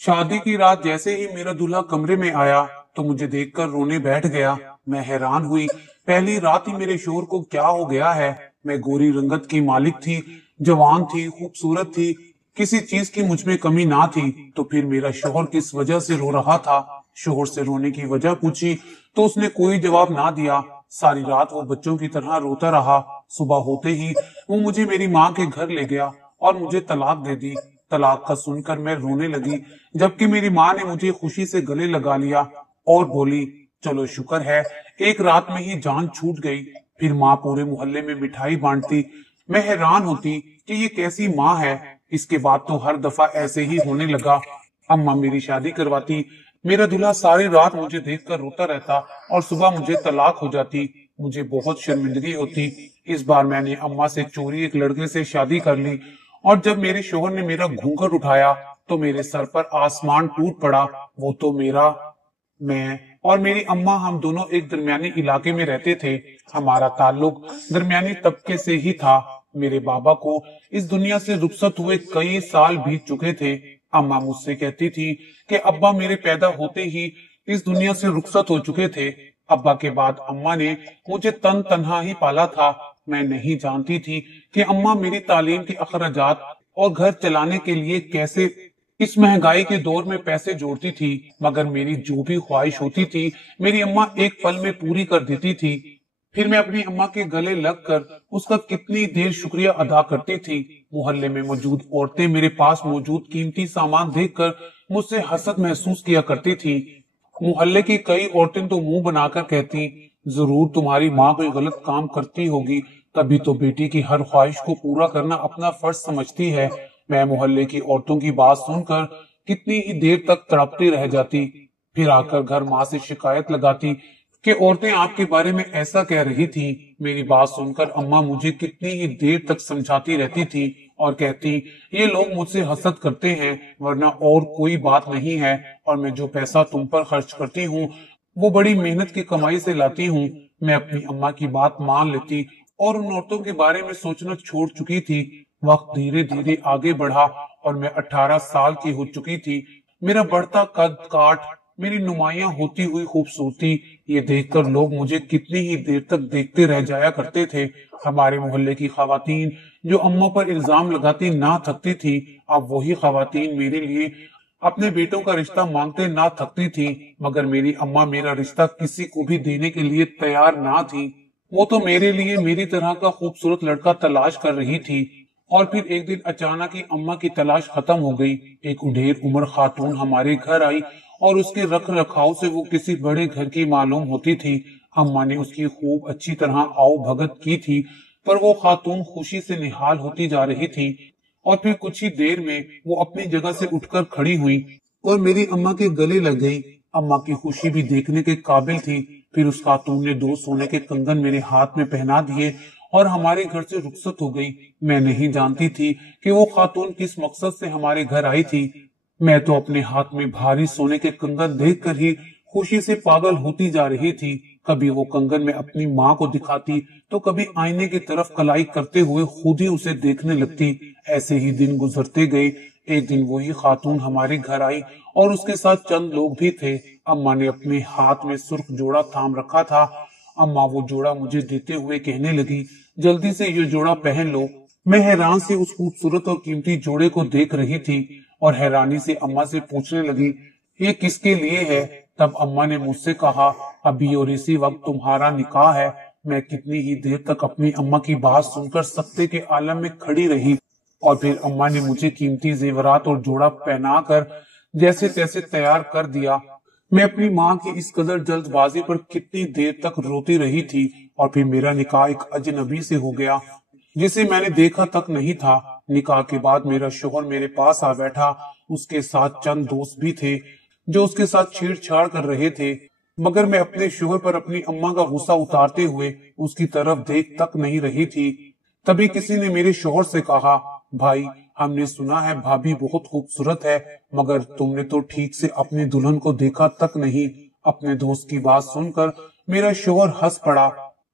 شادی کی رات جیسے ہی میرا دلہا کمرے میں آیا تو مجھے دیکھ کر رونے بیٹھ گیا۔ میں حیران ہوئی، پہلی رات ہی میرے شوہر کو کیا ہو گیا ہے؟ میں گوری رنگت کی مالک تھی، جوان تھی، خوبصورت تھی، کسی چیز کی مجھ میں کمی نہ تھی، تو پھر میرا شوہر کس وجہ سے رو رہا تھا؟ شوہر سے رونے کی وجہ پوچھی تو اس نے کوئی جواب نہ دیا۔ ساری رات وہ بچوں کی طرح روتا رہا۔ صبح ہوتے ہی وہ مجھے میری ماں کے گھر لے گیا اور مجھے طلاق دے دی۔ طلاق کا سن کر میں رونے لگی، جبکہ میری ماں نے مجھے خوشی سے گلے لگا لیا اور بولی، چلو شکر ہے ایک رات میں ہی جان چھوٹ گئی۔ پھر ماں پورے محلے میں مٹھائی بانٹتی۔ میں حیران ہوتی کہ یہ کیسی ماں ہے۔ اس کے بعد تو ہر دفعہ ایسے ہی ہونے لگا۔ اماں میری شادی کرواتی، میرا دلہا ساری رات مجھے دیکھ کر روتا رہتا اور صبح مجھے طلاق ہو جاتی۔ مجھے بہت شرمندگی ہوتی۔ اس بار میں نے اماں سے چوری ایک لڑکے سے شادی کر لی، اور جب میرے شوہر نے میرا گھونگھٹ اٹھایا تو میرے سر پر آسمان ٹوٹ پڑا۔ وہ تو میں اور میری اماں ہم دونوں ایک درمیانی علاقے میں رہتے تھے۔ ہمارا تعلق درمیانی طبقے سے ہی تھا۔ میرے بابا کو اس دنیا سے رخصت ہوئے کئی سال بیت چکے تھے۔ اماں مجھ سے کہتی تھی کہ ابا میرے پیدا ہوتے ہی اس دنیا سے رخصت ہو چکے تھے۔ ابا کے بعد اماں نے مجھے تنہا ہی پالا تھا۔ میں نہیں جانتی تھی کہ اماں میری تعلیم کے اخراجات اور گھر چلانے کے لیے کیسے اس مہنگائی کے دور میں پیسے جوڑتی تھی، مگر میری جو بھی خواہش ہوتی تھی میری اماں ایک پل میں پوری کر دیتی تھی۔ پھر میں اپنی اماں کے گلے لگ کر اس کا کتنی دیر شکریہ ادا کرتی تھی۔ محلے میں موجود عورتیں میرے پاس موجود قیمتی سامان دیکھ کر مجھ سے حسد محسوس کیا کرتی تھی۔ محلے کی کئی عورتیں تو منہ بنا کر کہتی، ضرور تمہاری ماں کوئی غلط کام کرتی ہوگی، تبھی تو بیٹی کی ہر خواہش کو پورا کرنا اپنا فرض سمجھتی ہے۔ میں محلے کی عورتوں کی بات سن کر کتنی ہی دیر تک تڑپتی رہ جاتی، پھر آ کر گھر ماں سے شکایت لگاتی کہ عورتیں آپ کے بارے میں ایسا کہہ رہی تھی۔ میری بات سن کر اماں مجھے کتنی ہی دیر تک سمجھاتی رہتی تھی اور کہتی، یہ لوگ مجھ سے حسد کرتے ہیں ورنہ اور کوئی بات نہیں ہے، اور میں جو پیسہ تم پر خرچ کرتی ہوں وہ بڑی محنت کی کمائی سے لاتی ہوں۔ میں اپنی اماں کی بات مان لیتی اور ان عورتوں کے بارے میں سوچنا چھوڑ چکی تھی۔ وقت دھیرے دھیرے آگے بڑھا اور میں 18 سال کی ہو چکی تھی۔ میرا بڑھتا قد کاٹ، میری نمایاں ہوتی ہوئی خوبصورتی، یہ دیکھ کر لوگ مجھے کتنی ہی دیر تک دیکھتے رہ جایا کرتے تھے۔ ہمارے محلے کی خواتین جو اماں پر الزام لگاتی نہ تھکتی تھی، اب وہی خواتین میرے لیے اپنے بیٹوں کا رشتہ مانگتے نہ تھکتی تھی، مگر میری اماں میرا رشتہ کسی کو بھی دینے کے لیے تیار نہ تھی۔ وہ تو میرے لیے میری طرح کا خوبصورت لڑکا تلاش کر رہی تھی۔ اور پھر ایک دن اچانک ہی اماں کی تلاش ختم ہو گئی۔ ایک اڈھیر عمر خاتون ہمارے گھر آئی اور اس کے رکھ رکھاؤ سے وہ کسی بڑے گھر کی معلوم ہوتی تھی۔ اماں نے اس کی خوب اچھی طرح آؤ بھگت کی تھی، پر وہ خاتون خوشی سے نہال ہوتی جا رہی تھی، اور پھر کچھ ہی دیر میں وہ اپنی جگہ سے اٹھ کر کھڑی ہوئی اور میری اماں کے گلے لگ گئی۔ اماں کی خوشی بھی دیکھنے کے قابل تھی۔ پھر اس خاتون نے 2 سونے کے کنگن میرے ہاتھ میں پہنا دیے اور ہمارے گھر سے رخصت ہو گئی۔ میں نہیں جانتی تھی کہ وہ خاتون کس مقصد سے ہمارے گھر آئی تھی۔ میں تو اپنے ہاتھ میں بھاری سونے کے کنگن دیکھ کر ہی خوشی سے پاگل ہوتی جا رہی تھی۔ کبھی وہ کنگن میں اپنی ماں کو دکھاتی تو کبھی آئینے کی طرف کلائی کرتے ہوئے خود ہی اسے دیکھنے لگتی۔ ایسے ہی دن گزرتے گئے۔ ایک دن وہی خاتون ہمارے گھر آئی اور اس کے ساتھ چند لوگ بھی تھے۔ اماں نے اپنے ہاتھ میں سرخ جوڑا تھام رکھا تھا۔ اماں وہ جوڑا مجھے دیتے ہوئے کہنے لگی، جلدی سے یہ جوڑا پہن لو۔ میں حیران سے اس خوبصورت اور قیمتی جوڑے کو دیکھ رہی تھی اور حیرانی سے اماں سے پوچھنے لگی، یہ کس کے لیے ہے؟ تب اماں نے مجھ سے کہا، ابھی اور اسی وقت تمہارا نکاح ہے۔ میں کتنی ہی دیر تک اپنی اماں کی بات سن کر سکتے کے عالم میں کھڑی رہی، اور پھر اماں نے مجھے قیمتی زیورات اور جوڑا پہنا کر جیسے تیسے تیار کر دیا۔ میں اپنی ماں کی اس قدر جلد بازی پر کتنی دیر تک روتی رہی تھی، اور پھر میرا نکاح ایک اجنبی سے ہو گیا جسے میں نے دیکھا تک نہیں تھا۔ نکاح کے بعد میرا شوہر میرے پاس آ بیٹھا۔ اس کے ساتھ چند دوست بھی تھے جو اس کے ساتھ چھیڑ چھاڑ کر رہے تھے، مگر میں اپنے شوہر پر اپنی اماں کا غصہ اتارتے ہوئے اس کی طرف دیکھ تک نہیں رہی تھی۔ تبھی کسی نے میرے شوہر سے کہا، بھائی ہم نے سنا ہے بھابھی بہت خوبصورت ہے، مگر تم نے تو ٹھیک سے اپنی دلہن کو دیکھا تک نہیں۔ اپنے دوست کی بات سن کر میرا شوہر ہنس پڑا۔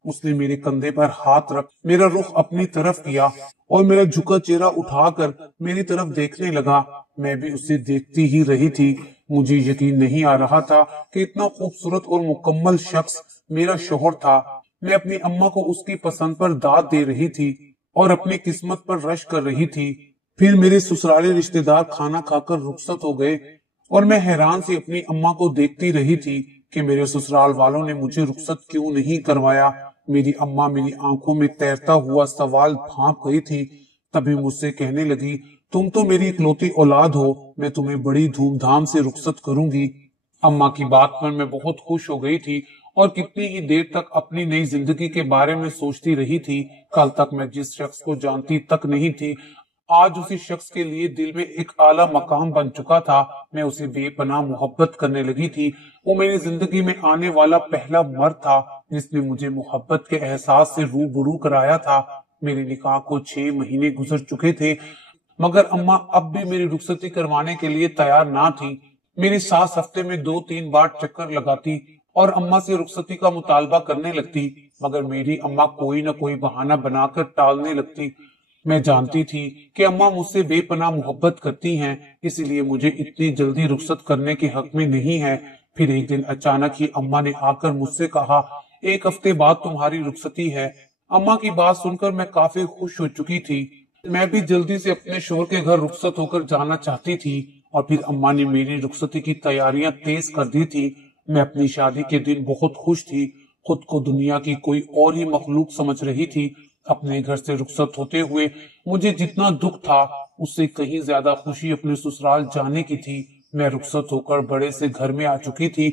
اس نے میرے کندھے پر ہاتھ رکھ میرا رخ اپنی طرف کیا اور میرا جھکا چہرہ اٹھا کر میری طرف دیکھنے لگا۔ میں بھی اسے دیکھتی ہی رہی تھی۔ مجھے یقین نہیں آ رہا تھا کہ اتنا خوبصورت اور مکمل شخص میرا شوہر تھا۔ میں اپنی اماں کو اس کی پسند پر داد دے رہی تھی اور اپنی قسمت پر رش کر رہی تھی۔ پھر میرے سسرالی رشتہ دار کھانا کھا کر رخصت ہو گئے اور میں حیران سے اپنی اماں کو دیکھتی رہی تھی کہ میرے سسرال والوں نے مجھے رخصت کیوں نہیں کروایا۔ میری اماں میری آنکھوں میں تیرتا ہوا سوال بھانپ گئی تھی۔ تبھی مجھ سے کہنے لگی، تم تو میری اکلوتی اولاد ہو، میں تمہیں بڑی دھوم دھام سے رخصت کروں گی۔ اماں کی بات پر میں بہت خوش ہو گئی تھی اور کتنی ہی دیر تک اپنی نئی زندگی کے بارے میں سوچتی رہی تھی۔ کل تک میں جس شخص کو جانتی تک نہیں تھی، آج اسی شخص کے لیے دل میں ایک اعلیٰ مقام بن چکا تھا۔ میں اسے بے پناہ محبت کرنے لگی تھی۔ وہ میری زندگی میں آنے والا پہلا مرد تھا جس نے مجھے محبت کے احساس سے روبرو کرایا تھا۔ میرے نکاح کو 6 مہینے گزر چکے تھے، مگر اماں اب بھی میری رخصتی کروانے کے لیے تیار نہ تھی۔ میری ساس ہفتے میں 2-3 بار چکر لگاتی اور اماں سے رخصتی کا مطالبہ کرنے لگتی، مگر میری اماں کوئی نہ کوئی بہانہ بنا کر ٹالنے لگتی۔ میں جانتی تھی کہ اماں مجھ سے بے پناہ محبت کرتی ہیں، اسی لیے مجھے اتنی جلدی رخصت کرنے کے حق میں نہیں ہے۔ پھر ایک دن اچانک ہی اماں نے آ کر مجھ سے کہا، 1 ہفتے بعد تمہاری رخصتی ہے۔ اماں کی بات سن کر میں کافی خوش ہو چکی تھی۔ میں بھی جلدی سے اپنے شوہر کے گھر رخصت ہو کر جانا چاہتی تھی اور پھر اماں نے میری رخصتی کی تیاریاں تیز کر دی تھی۔ میں اپنی شادی کے دن بہت خوش تھی، خود کو دنیا کی کوئی اور ہی مخلوق سمجھ رہی تھی۔ اپنے گھر سے رخصت ہوتے ہوئے مجھے جتنا دکھ تھا اس سے کہیں زیادہ خوشی اپنے سسرال جانے کی تھی۔ میں رخصت ہو کر بڑے سے گھر میں آ چکی تھی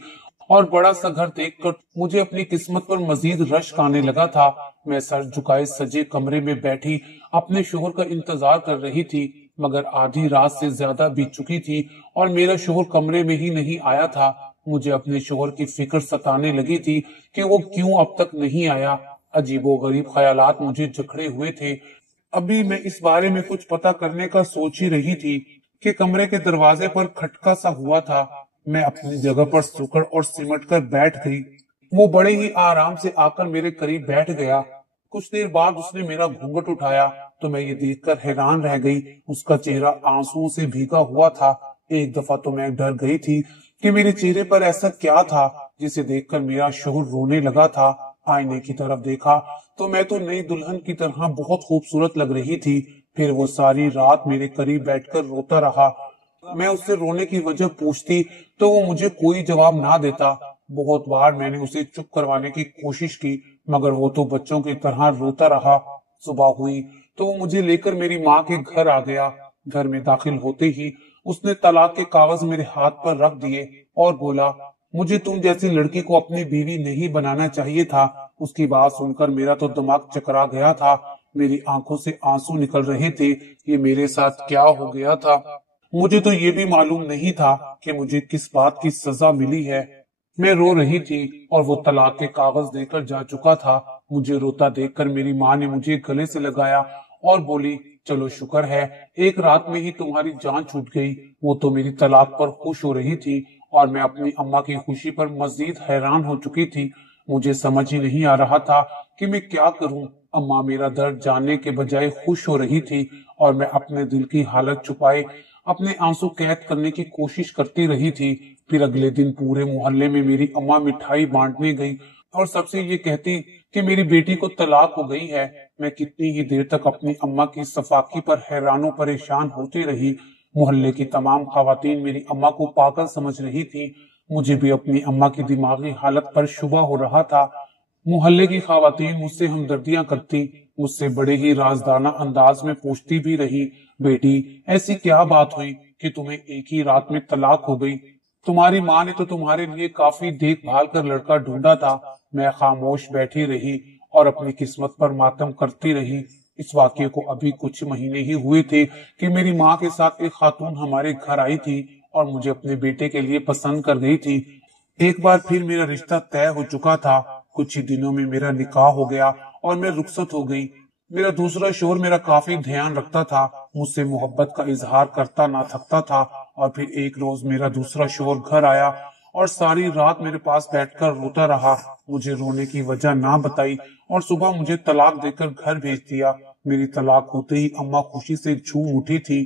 اور بڑا سا گھر دیکھ کر مجھے اپنی قسمت پر مزید رشک آنے لگا تھا۔ میں سر جھکائے سجے کمرے میں بیٹھی اپنے شوہر کا انتظار کر رہی تھی، مگر آدھی رات سے زیادہ بیت چکی تھی اور میرا شوہر کمرے میں ہی نہیں آیا تھا۔ مجھے اپنے شوہر کی فکر ستانے لگی تھی کہ وہ کیوں اب تک نہیں آیا۔ عجیب و غریب خیالات مجھے جکڑے ہوئے تھے۔ ابھی میں اس بارے میں کچھ پتا کرنے کا سوچ ہی رہی تھی کہ کمرے کے دروازے پر کھٹکا سا ہوا تھا۔ میں اپنی جگہ پر سکڑ اور سمٹ کر بیٹھ گئی۔ وہ بڑے ہی آرام سے آ کر میرے قریب بیٹھ گیا۔ کچھ دیر بعد اس نے میرا گھونگھٹ اٹھایا تو میں یہ دیکھ کر حیران رہ گئی، اس کا چہرہ آنسوؤں سے بھیگا ہوا تھا۔ ایک دفعہ تو میں ڈر گئی تھی کہ میرے چہرے پر ایسا کیا تھا جسے دیکھ کر میرا شوہر رونے لگا تھا۔ آئینے کی طرف دیکھا تو میں تو نئی دلہن کی طرح بہت خوبصورت لگ رہی تھی۔ پھر وہ ساری رات میرے قریب بیٹھ کر روتا رہا۔ میں اس سے رونے کی وجہ پوچھتی تو وہ مجھے کوئی جواب نہ دیتا۔ بہت بار میں نے اسے چپ کروانے کی کوشش کی، مگر وہ تو بچوں کی طرح روتا رہا۔ صبح ہوئی تو وہ مجھے لے کر میری ماں کے گھر آ گیا۔ گھر میں داخل ہوتے ہی اس نے طلاق کے کاغذ میرے ہاتھ پر رکھ دیے اور بولا، مجھے تم جیسی لڑکی کو اپنی بیوی نہیں بنانا چاہیے تھا۔ اس کی بات سن کر میرا تو دماغ چکرا گیا تھا، میری آنکھوں سے آنسو نکل رہے تھے۔ یہ میرے ساتھ کیا ہو گیا تھا؟ مجھے تو یہ بھی معلوم نہیں تھا کہ مجھے کس بات کی سزا ملی ہے۔ میں رو رہی تھی اور وہ طلاق کے کاغذ دے کر جا چکا تھا۔ مجھے روتا دیکھ کر میری ماں نے مجھے گلے سے لگایا اور بولی، چلو شکر ہے ایک رات میں ہی تمہاری جان چھوٹ گئی۔ وہ تو میری طلاق پر خوش ہو رہی تھی اور میں اپنی اماں کی خوشی پر مزید حیران ہو چکی تھی۔ مجھے سمجھ ہی نہیں آ رہا تھا کہ میں کیا کروں۔ اماں میرا درد جاننے کے بجائے خوش ہو رہی تھی اور میں اپنے دل کی حالت چھپائے اپنے آنسو قید کرنے کی کوشش کرتی رہی تھی۔ پھر اگلے دن پورے محلے میں میری اماں مٹھائی بانٹنے گئی اور سب سے یہ کہتی کہ میری بیٹی کو طلاق ہو گئی ہے۔ میں کتنی ہی دیر تک اپنی اماں کی صفاقی پر حیران و پریشان ہوتی رہی۔ محلے کی تمام خواتین میری اماں کو پاگل سمجھ رہی تھی۔ مجھے بھی اپنی اماں کی دماغی حالت پر شبہ ہو رہا تھا۔ محلے کی خواتین مجھ سے ہمدردیاں کرتی، مجھ سے بڑے ہی رازدانہ انداز میں پوچھتی بھی رہی، بیٹی ایسی کیا بات ہوئی کہ تمہیں ایک ہی رات میں طلاق ہو گئی؟ تمہاری ماں نے تو تمہارے لیے کافی دیکھ بھال کر لڑکا ڈھونڈا تھا۔ میں خاموش بیٹھی رہی اور اپنی قسمت پر ماتم کرتی رہی۔ اس واقعے کو ابھی کچھ مہینے ہی ہوئے تھے کہ میری ماں کے ساتھ ایک خاتون ہمارے گھر آئی تھی اور مجھے اپنے بیٹے کے لیے پسند کر گئی تھی۔ ایک بار پھر میرا رشتہ طے ہو چکا تھا۔ کچھ ہی دنوں میں میرا نکاح ہو گیا اور میں رخصت ہو گئی۔ میرا دوسرا شوہر میرا کافی دھیان رکھتا تھا، مجھ سے محبت کا اظہار کرتا نہ تھکتا تھا۔ اور پھر ایک روز میرا دوسرا شوہر گھر آیا اور ساری رات میرے پاس بیٹھ کر روتا رہا، مجھے رونے کی وجہ نہ بتائی اور صبح مجھے طلاق دے کر گھر بھیج دیا۔ میری طلاق ہوتے ہی اماں خوشی سے جھوم اٹھی تھی۔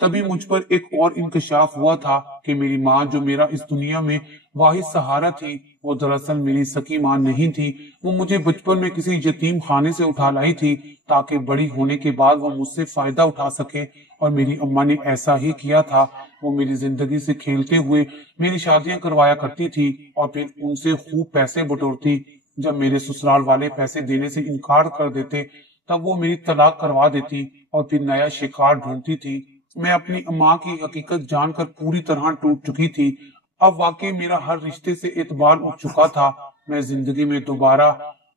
تبھی مجھ پر ایک اور انکشاف ہوا تھا کہ میری ماں جو میرا اس دنیا میں واحد سہارا تھی وہ دراصل میری سکی ماں نہیں تھی۔ وہ مجھے بچپن میں کسی یتیم خانے سے اٹھا لائی تھی تاکہ بڑی ہونے کے بعد وہ مجھ سے فائدہ اٹھا سکے، اور میری اماں نے ایسا ہی کیا تھا۔ وہ میری زندگی سے کھیلتے ہوئے میری شادیاں کروایا کرتی تھی اور پھر ان سے خوب پیسے بٹورتی۔ جب میرے سسرال والے پیسے دینے سے انکار کر دیتے تب وہ میری طلاق کروا دیتی اور پھر نیا شکار ڈھونڈتی تھی۔ میں اپنی اماں کی حقیقت جان کر پوری طرح ٹوٹ چکی تھی۔ اب واقعی میرا ہر رشتے سے اعتبار اٹھ چکا تھا۔ میں زندگی میں دوبارہ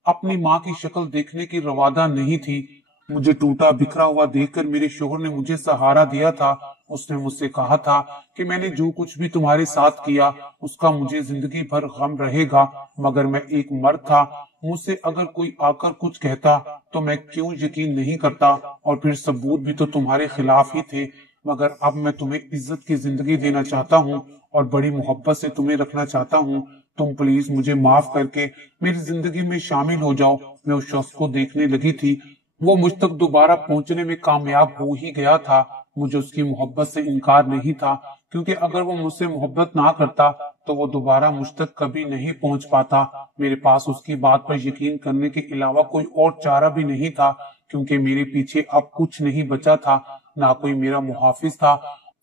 اپنی ماں کی شکل دیکھنے کی روادہ نہیں تھی۔ مجھے ٹوٹا بکھرا ہوا دیکھ کر میرے شوہر نے مجھے سہارا دیا تھا۔ اس نے مجھ سے کہا تھا کہ میں نے جو کچھ بھی تمہارے ساتھ کیا اس کا مجھے زندگی بھر غم رہے گا، مگر میں ایک مرد تھا، مجھ سے اگر کوئی آ کر کچھ کہتا تو میں کیوں یقین نہیں کرتا، اور پھر ثبوت بھی تو تمہارے خلاف ہی تھے۔ مگر اب میں تمہیں عزت کی زندگی دینا چاہتا ہوں اور بڑی محبت سے تمہیں رکھنا چاہتا ہوں۔ تم پلیز مجھے معاف کر کے میری زندگی میں شامل ہو جاؤ۔ میں اس شخص کو دیکھنے لگی تھی، وہ مجھ تک دوبارہ پہنچنے میں کامیاب ہو ہی گیا تھا۔ مجھے اس کی محبت سے انکار نہیں تھا، کیونکہ اگر وہ مجھ سے محبت نہ کرتا تو وہ دوبارہ مجھ تک کبھی نہیں پہنچ پاتا۔ میرے پاس اس کی بات پر یقین کرنے کے علاوہ کوئی اور چارہ بھی نہیں تھا، کیونکہ میرے پیچھے اب کچھ نہیں بچا تھا، نہ کوئی میرا محافظ تھا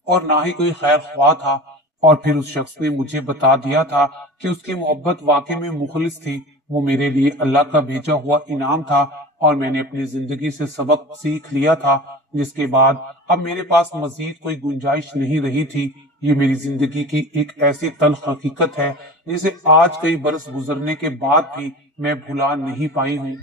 اور نہ ہی کوئی خیر خواہ تھا۔ اور پھر اس شخص نے مجھے بتا دیا تھا کہ اس کی محبت واقعی میں مخلص تھی، وہ میرے لیے اللہ کا بھیجا ہوا انعام تھا، اور میں نے اپنی زندگی سے سبق سیکھ لیا تھا، جس کے بعد اب میرے پاس مزید کوئی گنجائش نہیں رہی تھی۔ یہ میری زندگی کی ایک ایسی تلخ حقیقت ہے جسے آج کئی برس گزرنے کے بعد بھی میں بھلا نہیں پائی ہوں۔